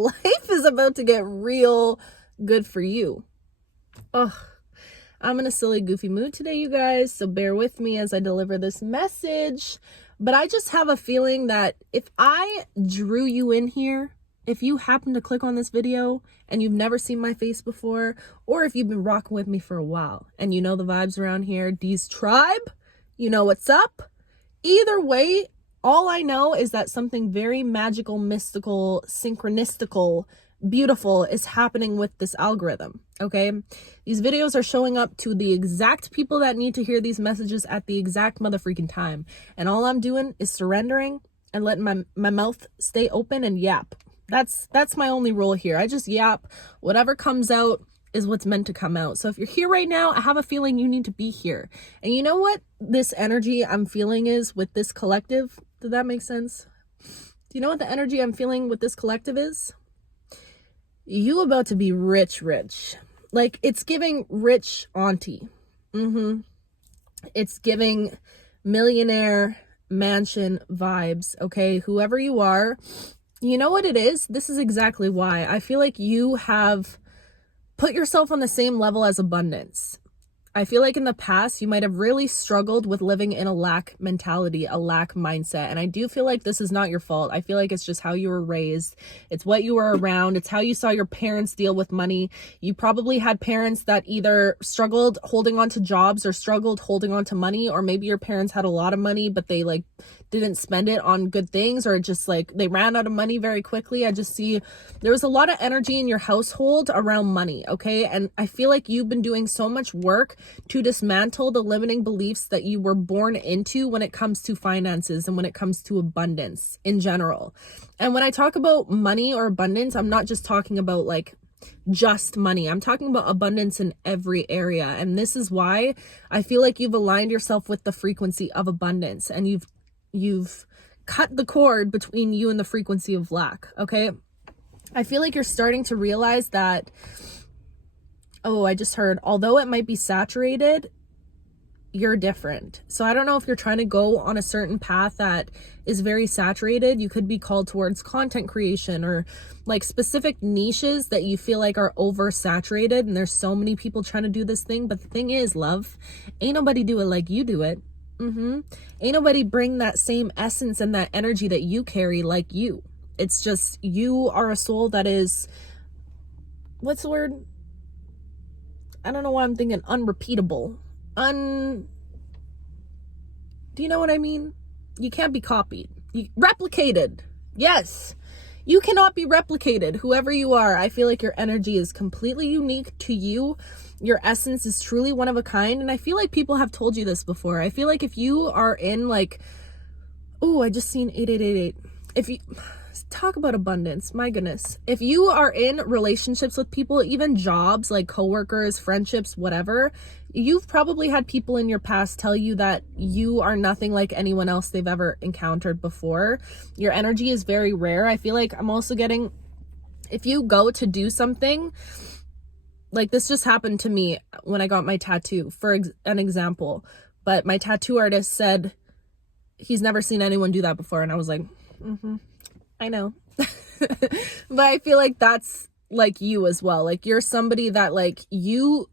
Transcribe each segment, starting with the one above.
Life is about to get real good for you. Ugh. I'm in a silly, goofy mood today, you guys, so bear with me as I deliver this message. But I just have a feeling that if I drew you in here, if you happen to click on this video and you've never seen my face before, or if you've been rocking with me for a while and you know the vibes around here, D's tribe, you know what's up. Either way, all I know is that something very magical, mystical, synchronistical, beautiful is happening with this algorithm, okay? These videos are showing up to the exact people that need to hear these messages at the exact motherfreaking time. And all I'm doing is surrendering and letting my mouth stay open and yap. That's my only rule here. I just yap. Whatever comes out is what's meant to come out. So if you're here right now, I have a feeling you need to be here. And you know what this energy I'm feeling is with this collective? Did that make sense? Do you know what the energy I'm feeling with this collective is? You about to be rich. Like, it's giving rich auntie. It's giving millionaire mansion vibes, okay? Whoever you are, you know what it is? This is exactly why. I feel like you have put yourself on the same level as abundance. I feel like in the past, you might have really struggled with living in a lack mentality, a lack mindset. And I do feel like this is not your fault. I feel like it's just how you were raised. It's what you were around. It's how you saw your parents deal with money. You probably had parents that either struggled holding on to jobs or struggled holding on to money, or maybe your parents had a lot of money, but they like didn't spend it on good things, or just like they ran out of money very quickly. I just see there was a lot of energy in your household around money, okay? And I feel like you've been doing so much work to dismantle the limiting beliefs that you were born into when it comes to finances and when it comes to abundance in general. And when I talk about money or abundance, I'm not just talking about like just money. I'm talking about abundance in every area. And this is why I feel like you've aligned yourself with the frequency of abundance, and you've cut the cord between you and the frequency of lack, okay? I feel like you're starting to realize that, oh, I just heard, although it might be saturated, you're different. So I don't know if you're trying to go on a certain path that is very saturated. You could be called towards content creation or like specific niches that you feel like are oversaturated, and there's so many people trying to do this thing. But the thing is, love, ain't nobody do it like you do it. Ain't nobody bring that same essence and that energy that you carry like you. It's just, you are a soul that is, what's the word? I don't know why I'm thinking unrepeatable. Do you know what I mean? You can't be copied. Replicated. Yes. You cannot be replicated. Whoever you are, I feel like your energy is completely unique to you. Your essence is truly one of a kind. And I feel like people have told you this before. I feel like if you are in like, oh, I just seen 8888. If you talk about abundance, my goodness. If you are in relationships with people, even jobs, like coworkers, friendships, whatever, you've probably had people in your past tell you that you are nothing like anyone else they've ever encountered before. Your energy is very rare. I feel like I'm also getting, if you go to do something, like this just happened to me when I got my tattoo, for an example, but my tattoo artist said he's never seen anyone do that before. And I was like, I know. But I feel like that's like you as well. Like you're somebody that like, you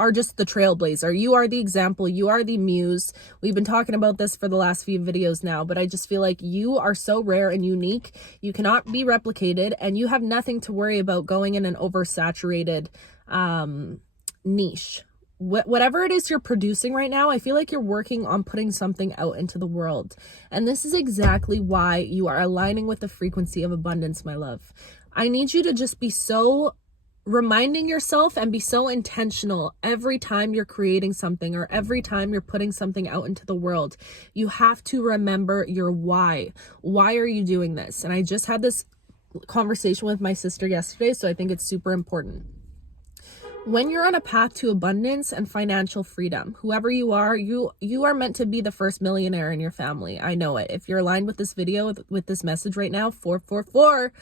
are just the trailblazer. You are the example. You are the muse. We've been talking about this for the last few videos now, but I just feel like you are so rare and unique. You cannot be replicated, and you have nothing to worry about going in an oversaturated niche. Whatever it is you're producing right now, I feel like you're working on putting something out into the world. And this is exactly why you are aligning with the frequency of abundance, my love. I need you to just be so reminding yourself and be so intentional every time you're creating something or every time you're putting something out into the world. You have to remember your why. Why are you doing this? And I just had this conversation with my sister yesterday, so I think it's super important. When you're on a path to abundance and financial freedom, whoever you are meant to be the first millionaire in your family. I know it. If you're aligned with this video, with this message right now, 444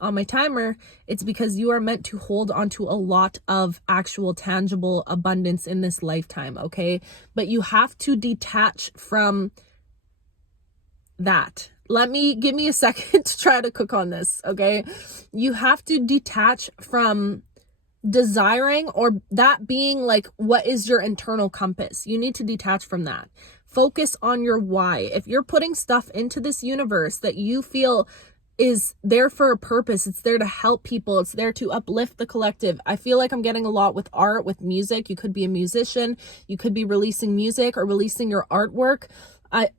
on my timer, it's because you are meant to hold on to a lot of actual tangible abundance in this lifetime, okay? But you have to detach from that. give me a second to try to cook on this, okay? You have to detach from desiring or that being like what is your internal compass. You need to detach from that. Focus on your why. If you're putting stuff into this universe that you feel is there for a purpose, it's there to help people, it's there to uplift the collective. I feel like I'm getting a lot with art, with music. You could be a musician, you could be releasing music or releasing your artwork.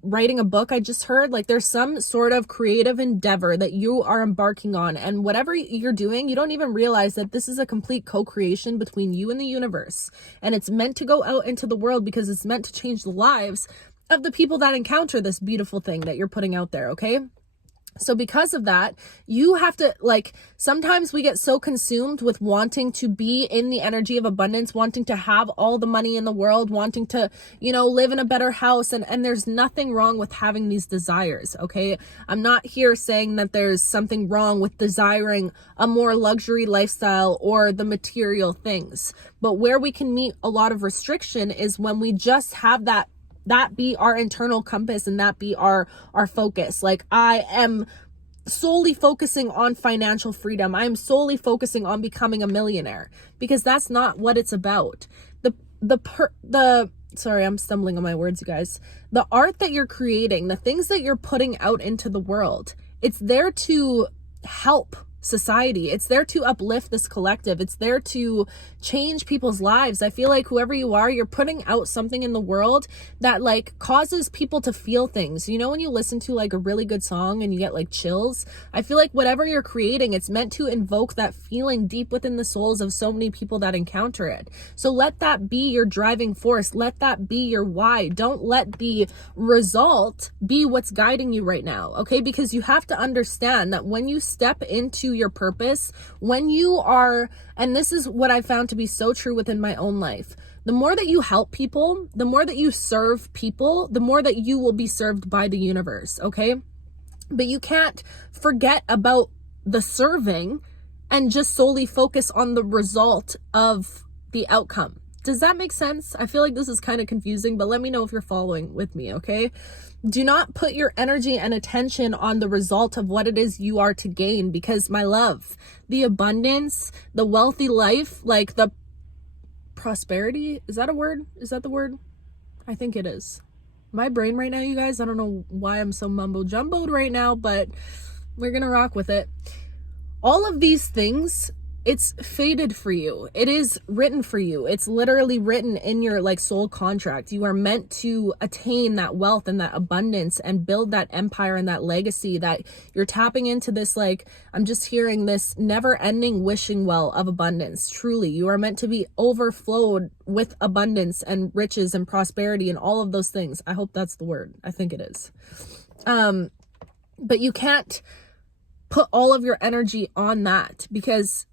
Writing a book, I just heard, like there's some sort of creative endeavor that you are embarking on, and whatever you're doing, you don't even realize that this is a complete co-creation between you and the universe, and it's meant to go out into the world because it's meant to change the lives of the people that encounter this beautiful thing that you're putting out there, okay? So because of that, you have to, like, sometimes we get so consumed with wanting to be in the energy of abundance, wanting to have all the money in the world, wanting to, live in a better house. And there's nothing wrong with having these desires, okay? I'm not here saying that there's something wrong with desiring a more luxury lifestyle or the material things. But where we can meet a lot of restriction is when we just have that be our internal compass and that be our focus. Like, I am solely focusing on financial freedom. I am solely focusing on becoming a millionaire, because that's not what it's about. Sorry, I'm stumbling on my words, you guys. The art that you're creating, the things that you're putting out into the world, it's there to help society. It's there to uplift this collective. It's there to change people's lives. I feel like whoever you are, you're putting out something in the world that like causes people to feel things. When you listen to like a really good song and you get like chills, I feel like whatever you're creating, it's meant to invoke that feeling deep within the souls of so many people that encounter it. So let that be your driving force. Let that be your why. Don't let the result be what's guiding you right now, okay? Because you have to understand that when you step into your purpose, when you are, and this is what I found to be so true within my own life, the more that you help people, the more that you serve people, the more that you will be served by the universe, okay? But you can't forget about the serving and just solely focus on the result of the outcome. Does that make sense? I feel like this is kind of confusing, but let me know if you're following with me, okay? Do not put your energy and attention on the result of what it is you are to gain, because my love, the abundance, the wealthy life, like the prosperity, is that a word? Is that the word? I think it is. My brain right now, you guys, I don't know why I'm so mumbo jumboed right now, but we're gonna rock with it. All of these things, it's fated for you. It is written for you. It's literally written in your like soul contract. You are meant to attain that wealth and that abundance and build that empire and that legacy, that you're tapping into this, like, I'm just hearing this never ending wishing well of abundance. Truly, you are meant to be overflowed with abundance and riches and prosperity and all of those things. I hope that's the word. I think it is. But you can't put all of your energy on that, because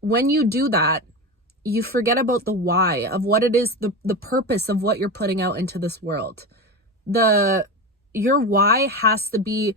when you do that, you forget about the why of what it is, the purpose of what you're putting out into this world. Your why has to be,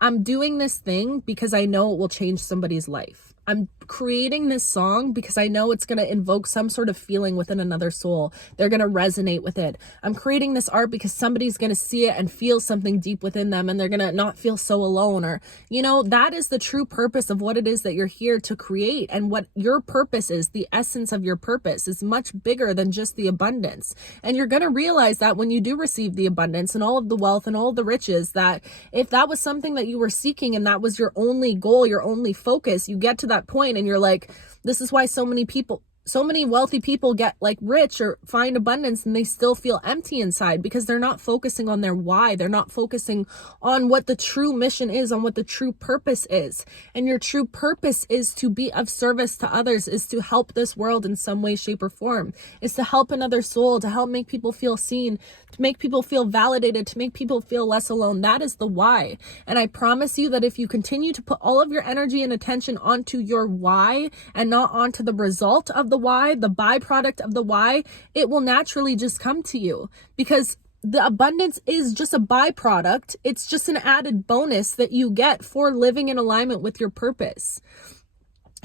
I'm doing this thing because I know it will change somebody's life. I'm creating this song because I know it's going to invoke some sort of feeling within another soul. They're going to resonate with it. I'm creating this art because somebody's going to see it and feel something deep within them, and they're going to not feel so alone. Or, that is the true purpose of what it is that you're here to create. And what your purpose is, the essence of your purpose, is much bigger than just the abundance. And you're going to realize that when you do receive the abundance and all of the wealth and all of the riches, that if that was something that you were seeking and that was your only goal, your only focus, you get to that point and you're like, this is why so many wealthy people get like rich or find abundance and they still feel empty inside, because they're not focusing on their why. They're not focusing on what the true mission is, on what the true purpose is. And your true purpose is to be of service to others, is to help this world in some way, shape, or form, is to help another soul, to help make people feel seen, to make people feel validated, to make people feel less alone. That is the why. And I promise you that if you continue to put all of your energy and attention onto your why and not onto the result of the why, the byproduct of the why, it will naturally just come to you, because the abundance is just a byproduct. It's just an added bonus that you get for living in alignment with your purpose.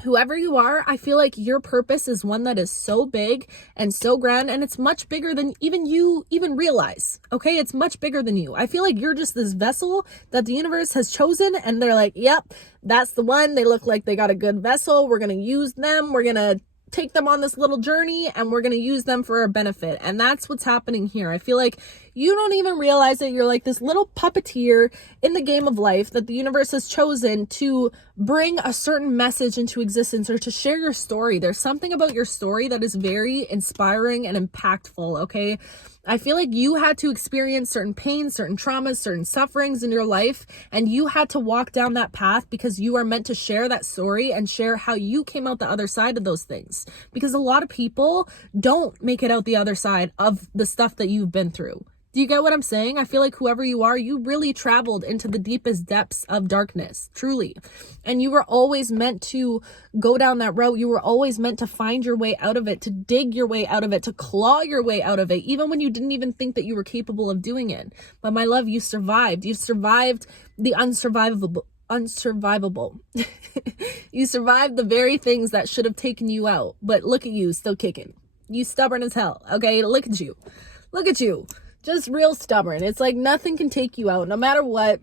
whoever you are, I feel like your purpose is one that is so big and so grand, and it's much bigger than even you even realize. Okay, it's much bigger than you. I feel like you're just this vessel that the universe has chosen, and they're like, yep, that's the one. They look like they got a good vessel. We're going to use them. We're going to take them on this little journey, and we're going to use them for our benefit. And that's what's happening here. I feel like you don't even realize that you're like this little puppeteer in the game of life that the universe has chosen to bring a certain message into existence or to share your story. There's something about your story that is very inspiring and impactful, okay? I feel like you had to experience certain pains, certain traumas, certain sufferings in your life, and you had to walk down that path because you are meant to share that story and share how you came out the other side of those things. Because a lot of people don't make it out the other side of the stuff that you've been through. Do you get what I'm saying? I feel like whoever you are, you really traveled into the deepest depths of darkness, truly. And you were always meant to go down that road. You were always meant to find your way out of it, to dig your way out of it, to claw your way out of it, even when you didn't even think that you were capable of doing it. But my love, you survived. You survived the unsurvivable. You survived the very things that should have taken you out. But look at you, still kicking. You stubborn as hell, okay? Look at you. Look at you. Just real stubborn. It's like nothing can take you out. No matter what,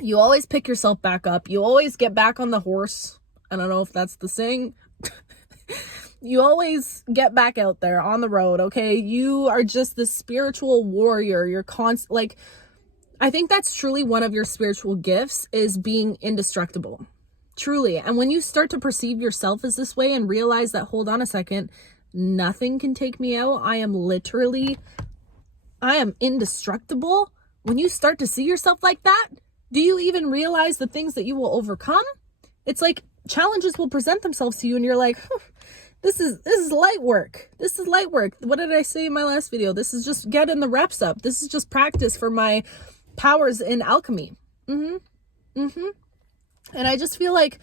you always pick yourself back up. You always get back on the horse. I don't know if that's the saying. You always get back out there on the road, okay? You are just this spiritual warrior. You're like, I think that's truly one of your spiritual gifts, is being indestructible. Truly. And when you start to perceive yourself as this way and realize that, hold on a second, nothing can take me out. I am indestructible. When you start to see yourself like that, do you even realize the things that you will overcome? It's like challenges will present themselves to you and you're like, this is light work. This is light work. What did I say in my last video? This is just getting the reps up. This is just practice for my powers in alchemy. And I just feel like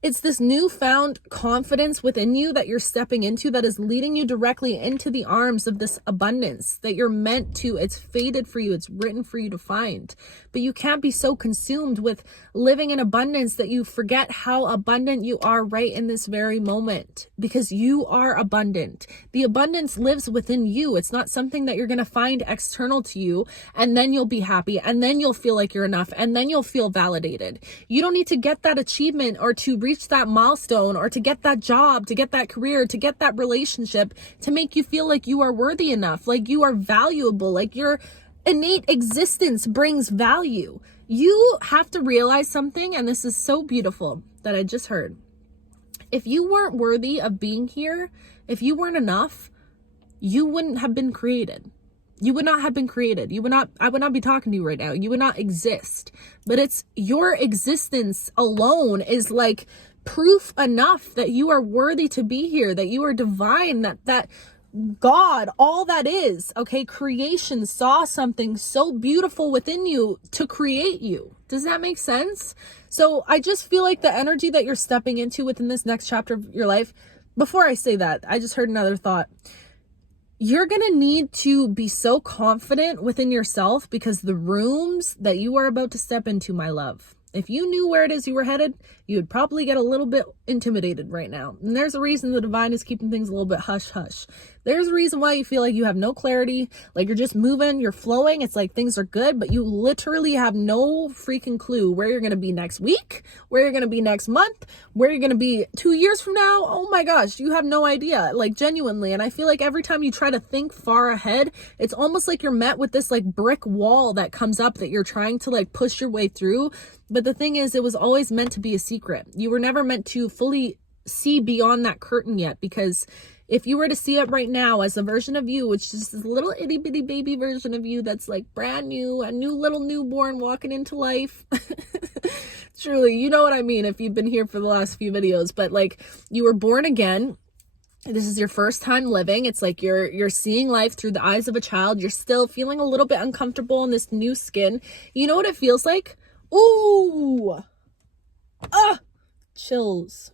it's this newfound confidence within you that you're stepping into that is leading you directly into the arms of this abundance that you're meant to. It's fated for you. It's written for you to find. But you can't be so consumed with living in abundance that you forget how abundant you are right in this very moment, because you are abundant. The abundance lives within you. It's not something that you're going to find external to you and then you'll be happy and then you'll feel like you're enough and then you'll feel validated. You don't need to get that achievement or to reach that milestone or to get that job, to get that career, to get that relationship to make you feel like you are worthy enough, like you are valuable, like your innate existence brings value. You have to realize something, and this is so beautiful that I just heard. If you weren't worthy of being here, if you weren't enough, you wouldn't have been created. You would not have been created. I would not be talking to you right now. You would not exist. But it's your existence alone is like proof enough that you are worthy to be here, that you are divine, that God, all that is, okay, creation saw something so beautiful within you to create you. Does that make sense? So I just feel like the energy that you're stepping into within this next chapter of your life, before I say that, I just heard another thought. You're going to need to be so confident within yourself because the rooms that you are about to step into, my love, if you knew where it is you were headed, you would probably get a little bit intimidated right now. And there's a reason the divine is keeping things a little bit hush hush. There's a reason why you feel like you have no clarity, like you're just moving, you're flowing. It's like things are good, but you literally have no freaking clue where you're going to be next week, where you're going to be next month, where you're going to be 2 years from now. Oh my gosh, you have no idea, like genuinely. And I feel like every time you try to think far ahead, it's almost like you're met with this like brick wall that comes up that you're trying to like push your way through. But the thing is, it was always meant to be a secret. You were never meant to fully see beyond that curtain yet, because if you were to see it right now as a version of you, which is this little itty bitty baby version of you that's like brand new, a new little newborn walking into life. Truly, you know what I mean if you've been here for the last few videos, but like you were born again. This is your first time living. It's like you're seeing life through the eyes of a child. You're still feeling a little bit uncomfortable in this new skin. You know what it feels like? Ooh. Chills.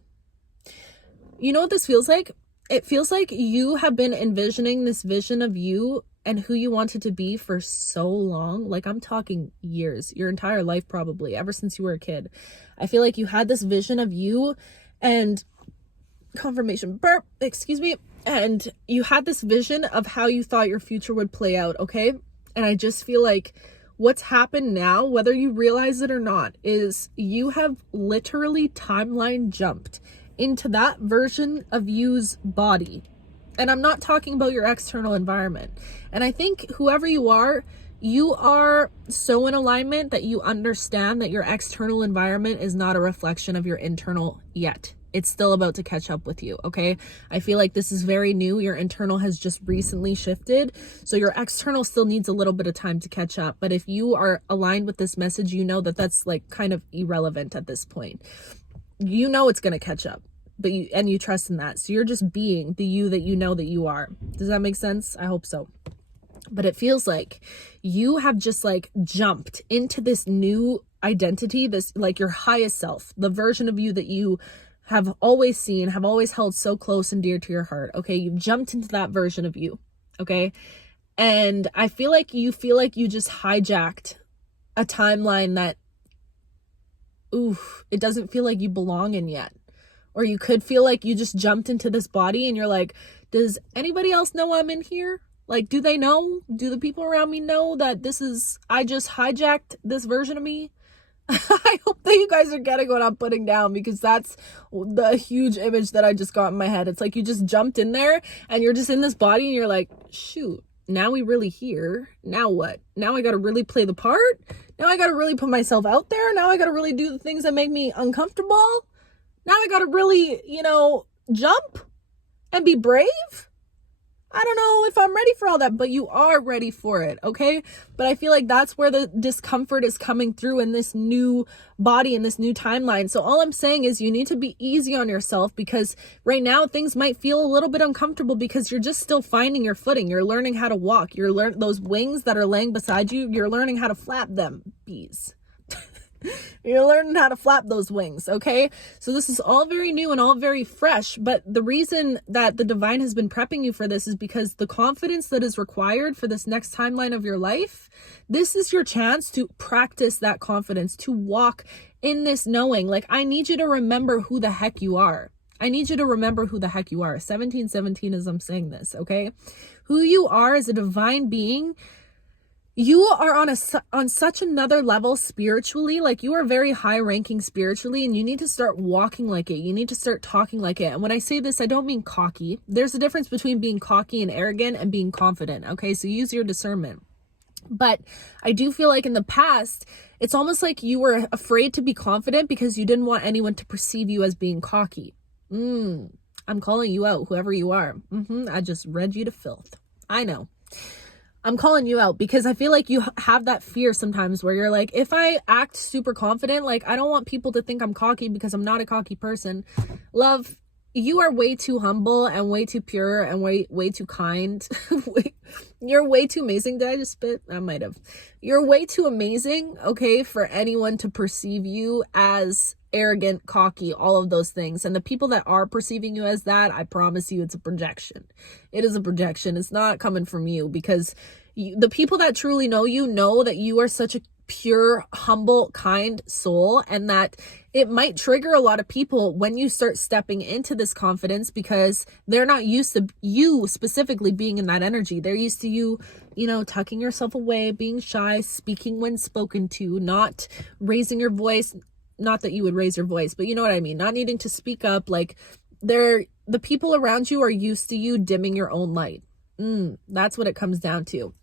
You know what this feels like? It feels like you have been envisioning this vision of you and who you wanted to be for so long. Like I'm talking years, your entire life probably, ever since you were a kid. I feel like you had this vision of you and confirmation burp, excuse me. And you had this vision of how you thought your future would play out, okay? And I just feel like what's happened now, whether you realize it or not, is you have literally timeline jumped into that version of you's body. And I'm not talking about your external environment. And I think whoever you are so in alignment that you understand that your external environment is not a reflection of your internal yet. It's still about to catch up with you, okay? I feel like this is very new. Your internal has just recently shifted. So your external still needs a little bit of time to catch up. But if you are aligned with this message, you know that that's like kind of irrelevant at this point. You know it's going to catch up, but you trust in that. So you're just being the you that you know that you are. Does that make sense? I hope so. But it feels like you have just like jumped into this new identity, this like your highest self, the version of you that you have always seen, have always held so close and dear to your heart. Okay, you've jumped into that version of you. Okay, and I feel like you just hijacked a timeline that, it doesn't feel like you belong in yet. Or you could feel like you just jumped into this body and you're like, does anybody else know I'm in here? Like, do they know? Do the people around me know that I just hijacked this version of me? I hope that you guys are getting what I'm putting down, because that's the huge image that I just got in my head. It's like you just jumped in there and you're just in this body and you're like, shoot, now we really here. Now what? Now I got to really play the part. Now I got to really put myself out there. Now I got to really do the things that make me uncomfortable. Now I got to really, jump and be brave. I don't know if I'm ready for all that, but you are ready for it, okay? But I feel like that's where the discomfort is coming through in this new body, in this new timeline. So all I'm saying is you need to be easy on yourself, because right now things might feel a little bit uncomfortable because you're just still finding your footing. You're learning how to walk. You're those wings that are laying beside you, you're learning how to flap them, bees. You're learning how to flap those wings, okay? So this is all very new and all very fresh, but the reason that the divine has been prepping you for this is because the confidence that is required for this next timeline of your life, this is your chance to practice that confidence, to walk in this knowing. Like, I need you to remember who the heck you are. I need you to remember who the heck you are. 1717 as I'm saying this, okay? Who you are as a divine being. You are on such another level spiritually. Like, you are very high ranking spiritually, and you need to start walking like it. You need to start talking like it. And when I say this, I don't mean cocky. There's a difference between being cocky and arrogant and being confident. Okay, so use your discernment. But I do feel like in the past, it's almost like you were afraid to be confident because you didn't want anyone to perceive you as being cocky. I'm calling you out, whoever you are. I just read you to filth. I know. I'm calling you out because I feel like you have that fear sometimes where you're like, if I act super confident, like, I don't want people to think I'm cocky because I'm not a cocky person. Love, you are way too humble and way too pure and way too kind. You're way too amazing. Did I just spit? I might have. You're way too amazing, okay, for anyone to perceive you as arrogant, cocky, all of those things. And the people that are perceiving you as that, I promise you it's a projection. It is a projection. It's not coming from you, because the people that truly know you know that you are such a pure, humble, kind soul, and that it might trigger a lot of people when you start stepping into this confidence, because they're not used to you specifically being in that energy. They're used to you, tucking yourself away, being shy, speaking when spoken to, not raising your voice. Not that you would raise your voice, but you know what I mean? Not needing to speak up. Like, the people around you are used to you dimming your own light. That's what it comes down to.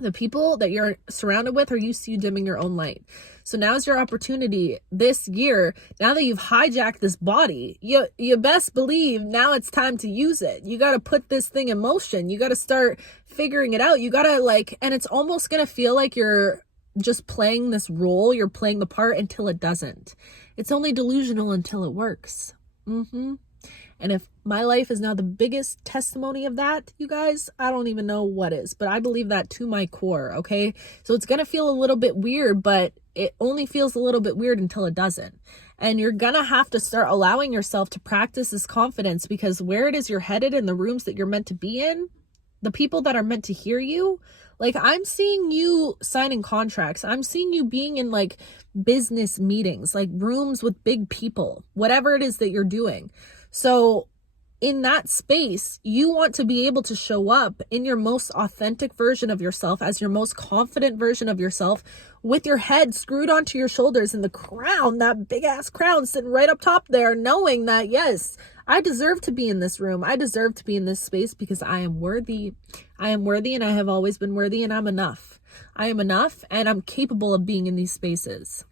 The people that you're surrounded with are used to you dimming your own light. So now's your opportunity this year. Now that you've hijacked this body, you best believe now it's time to use it. You got to put this thing in motion. You got to start figuring it out. You got to and it's almost going to feel like you're just playing this role. You're playing the part until it doesn't. It's only delusional until it works. And if my life is now the biggest testimony of that, you guys, I don't even know what is, but I believe that to my core, okay? So it's going to feel a little bit weird, but it only feels a little bit weird until it doesn't. And you're going to have to start allowing yourself to practice this confidence, because where it is you're headed in the rooms that you're meant to be in, the people that are meant to hear you, like, I'm seeing you signing contracts. I'm seeing you being in like business meetings, like rooms with big people, whatever it is that you're doing. So in that space, you want to be able to show up in your most authentic version of yourself, as your most confident version of yourself, with your head screwed onto your shoulders and the crown, that big ass crown sitting right up top there, knowing that, yes, I deserve to be in this room. I deserve to be in this space because I am worthy. I am worthy, and I have always been worthy, and I'm enough. I am enough, and I'm capable of being in these spaces.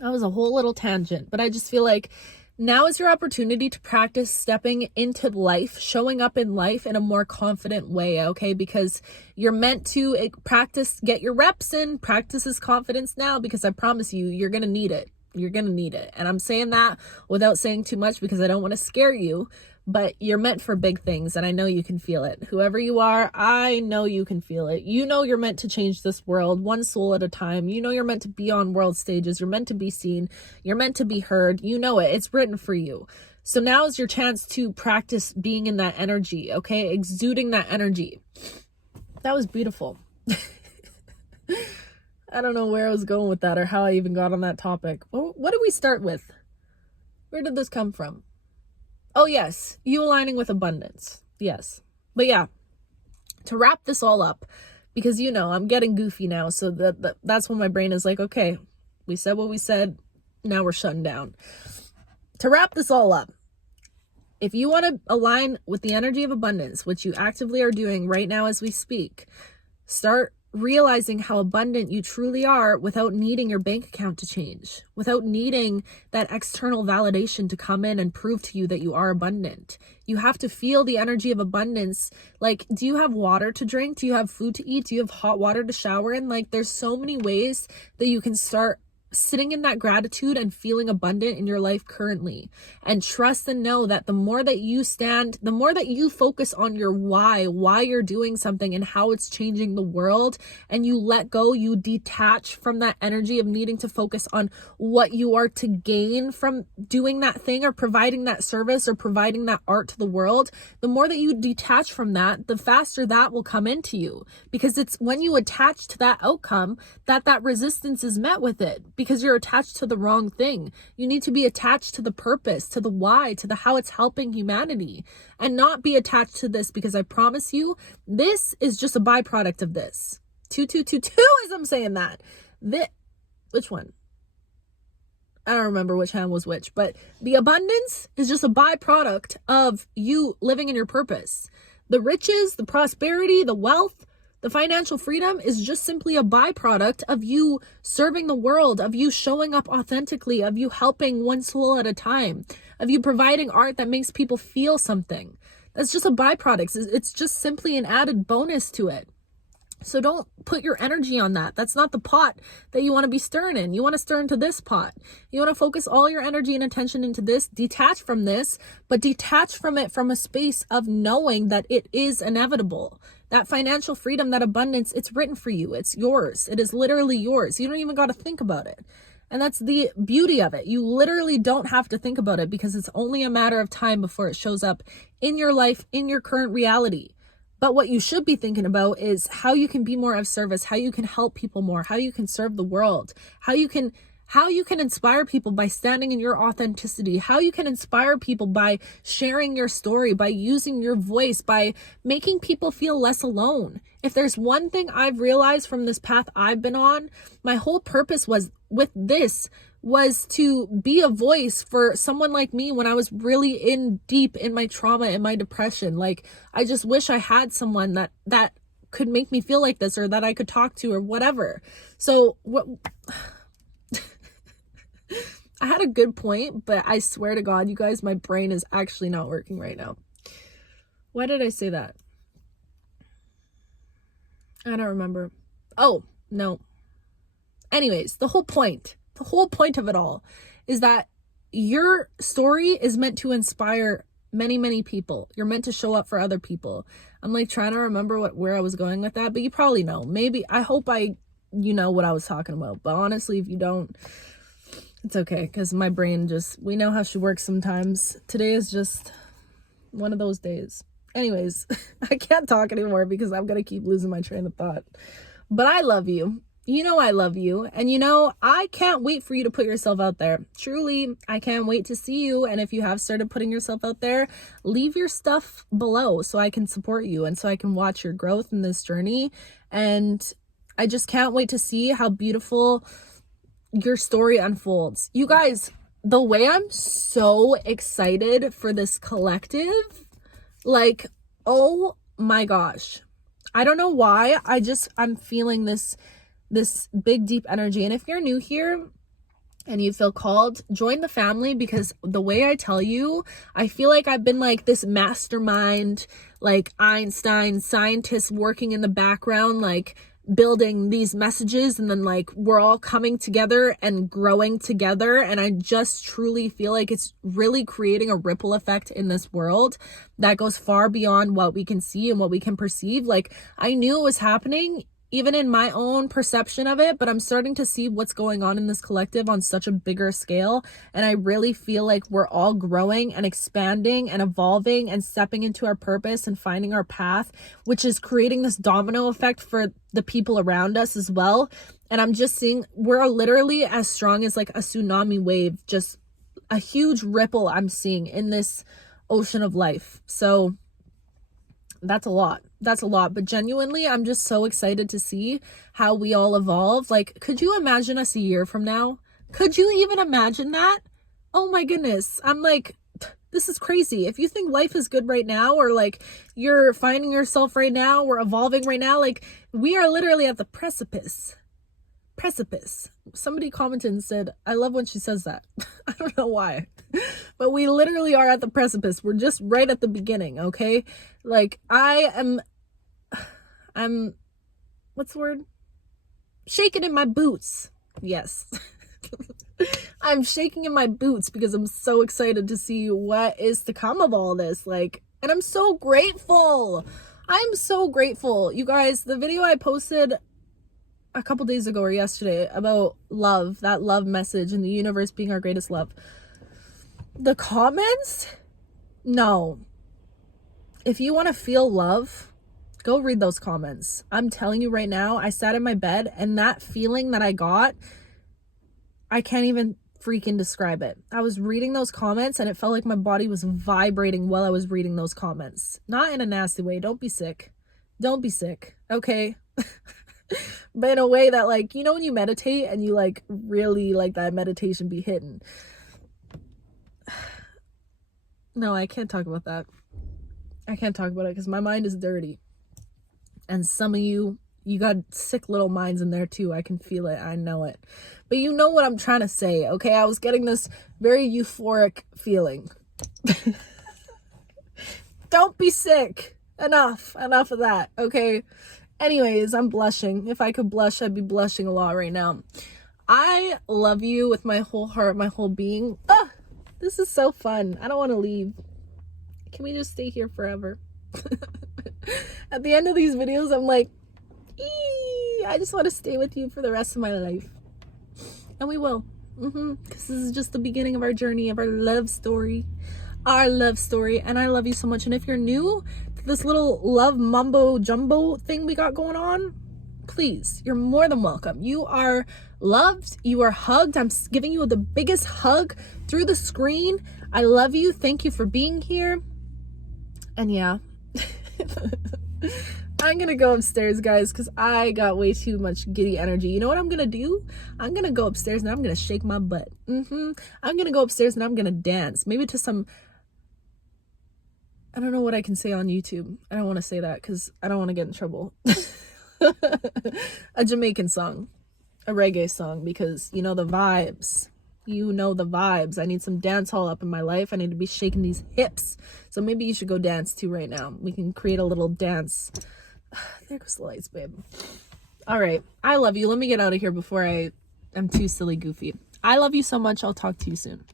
That was a whole little tangent, but I just feel like now is your opportunity to practice stepping into life, showing up in life in a more confident way, okay? Because you're meant to practice, get your reps in, practice this confidence now, because I promise you, you're going to need it. You're going to need it. And I'm saying that without saying too much because I don't want to scare you, but you're meant for big things, and I know you can feel it. Whoever you are, I know you can feel it. You know you're meant to change this world one soul at a time. You know you're meant to be on world stages. You're meant to be seen. You're meant to be heard. You know it. It's written for you. So now is your chance to practice being in that energy, okay? Exuding that energy. That was beautiful. I don't know where I was going with that or how I even got on that topic. What did we start with? Where did this come from? Oh, yes, you aligning with abundance. Yes. But yeah, to wrap this all up, because, you know, I'm getting goofy now. So that's when my brain is like, okay, we said what we said. Now we're shutting down. To wrap this all up, if you want to align with the energy of abundance, which you actively are doing right now as we speak, start realizing how abundant you truly are without needing your bank account to change, without needing that external validation to come in and prove to you that you are abundant. You have to feel the energy of abundance. Like, do you have water to drink? Do you have food to eat? Do you have hot water to shower in? Like, there's so many ways that you can start sitting in that gratitude and feeling abundant in your life currently, and trust and know that the more that you stand, the more that you focus on your why you're doing something and how it's changing the world, and you let go, you detach from that energy of needing to focus on what you are to gain from doing that thing or providing that service or providing that art to the world. The more that you detach from that, the faster that will come into you, because it's when you attach to that outcome that resistance is met with it, because you're attached to the wrong thing. You need to be attached to the purpose, to the why, to the how it's helping humanity, and not be attached to this, because I promise you, this is just a byproduct of this. 2222 as I'm saying that. Which one? I don't remember which hand was which, but the abundance is just a byproduct of you living in your purpose. The riches, the prosperity, the wealth, the financial freedom is just simply a byproduct of you serving the world, of you showing up authentically, of you helping one soul at a time, of you providing art that makes people feel something. That's just a byproduct. It's just simply an added bonus to it. So don't put your energy on that. That's not the pot that you want to be stirring in. You want to stir into this pot. You want to focus all your energy and attention into this, detach from this, but detach from it from a space of knowing that it is inevitable. That financial freedom, that abundance, it's written for you. It's yours. It is literally yours. You don't even got to think about it. And that's the beauty of it. You literally don't have to think about it, because it's only a matter of time before it shows up in your life, in your current reality. But what you should be thinking about is how you can be more of service, how you can help people more, how you can serve the world, how you can inspire people by standing in your authenticity, how you can inspire people by sharing your story, by using your voice, by making people feel less alone. If there's one thing I've realized from this path I've been on, my whole purpose was to be a voice for someone like me when I was really deep in my trauma and my depression. Like, I just wish I had someone that could make me feel like this, or that I could talk to, or whatever. So I had a good point, but I swear to God, you guys, my brain is actually not working right now. Why did I say that? I don't remember. Oh, no. Anyways, the whole point of it all is that your story is meant to inspire many, many people. You're meant to show up for other people. I'm like trying to remember where I was going with that, but you probably know. Maybe, I hope you know what I was talking about. But honestly, if you don't, it's okay, because my brain we know how she works sometimes. Today is just one of those days. Anyways, I can't talk anymore because I'm going to keep losing my train of thought. But I love you. You know I love you. And you know, I can't wait for you to put yourself out there. Truly, I can't wait to see you. And if you have started putting yourself out there, leave your stuff below so I can support you and so I can watch your growth in this journey. And I just can't wait to see how beautiful your story unfolds. You guys, the way I'm so excited for this collective, like, oh my gosh. I don't know why. I'm feeling this big deep energy. And if you're new here and you feel called, join the family, because the way I tell you, I feel like I've been like this mastermind, like Einstein scientist working in the background, like building these messages, and then like we're all coming together and growing together. And I just truly feel like it's really creating a ripple effect in this world that goes far beyond what we can see and what we can perceive. Like, I knew it was happening even in my own perception of it, but I'm starting to see what's going on in this collective on such a bigger scale. And I really feel like we're all growing and expanding and evolving and stepping into our purpose and finding our path, which is creating this domino effect for the people around us as well. And I'm just seeing we're literally as strong as like a tsunami wave, just a huge ripple I'm seeing in this ocean of life. So that's a lot. But genuinely, I'm just so excited to see how we all evolve. Like, could you imagine us a year from now? Could you even imagine that? Oh my goodness. I'm like, this is crazy. If you think life is good right now, or like you're finding yourself right now, or evolving right now, like we are literally at the precipice. Somebody commented and said, I love when she says that. I don't know why, but we literally are at the precipice. We're just right at the beginning. Okay. Like I'm what's the word? Shaking in my boots. Yes. I'm shaking in my boots because I'm so excited to see what is to come of all this. Like, and I'm so grateful. I'm so grateful. You guys, the video I posted a couple days ago or yesterday about love, that love message and the universe being our greatest love. The comments? No. If you want to feel love, go read those comments. I'm telling you right now, I sat in my bed and that feeling that I got, I can't even freaking describe it. I was reading those comments and it felt like my body was vibrating while I was reading those comments. Not in a nasty way. Don't be sick. Don't be sick. Okay? But in a way that, like, you know, when you meditate and you like really like that meditation be hitting. No, I can't talk about that. I can't talk about it because my mind is dirty. And some of you got sick little minds in there too. I can feel it. I know it. But you know what I'm trying to say, okay? I was getting this very euphoric feeling. Don't be sick. Enough of that, okay? Anyways, I'm blushing. If I could blush, I'd be blushing a lot right now. I love you with my whole heart, my whole being. Ah, this is so fun. I don't want to leave. Can we just stay here forever? At the end of these videos, I'm like, I just want to stay with you for the rest of my life. And we will. Because this is just the beginning of our journey, of our love story. And I love you so much. And if you're new to this little love mumbo jumbo thing we got going on, please, you're more than welcome. You are loved. You are hugged. I'm giving you the biggest hug through the screen. I love you. Thank you for being here. And yeah, I'm gonna go upstairs, guys, because I got way too much giddy energy. You know what I'm gonna do? I'm gonna go upstairs and I'm gonna shake my butt. I'm gonna go upstairs and I'm gonna dance. Maybe to some, I don't know what I can say on YouTube. I don't want to say that because I don't want to get in trouble. A Jamaican song, a reggae song, because you know the vibes. You know the vibes. I need some dance hall up in my life. I need to be shaking these hips. So maybe you should go dance too right now. We can create a little dance. There goes the lights, babe. All right. I love you. Let me get out of here before I'm too silly goofy. I love you so much. I'll talk to you soon.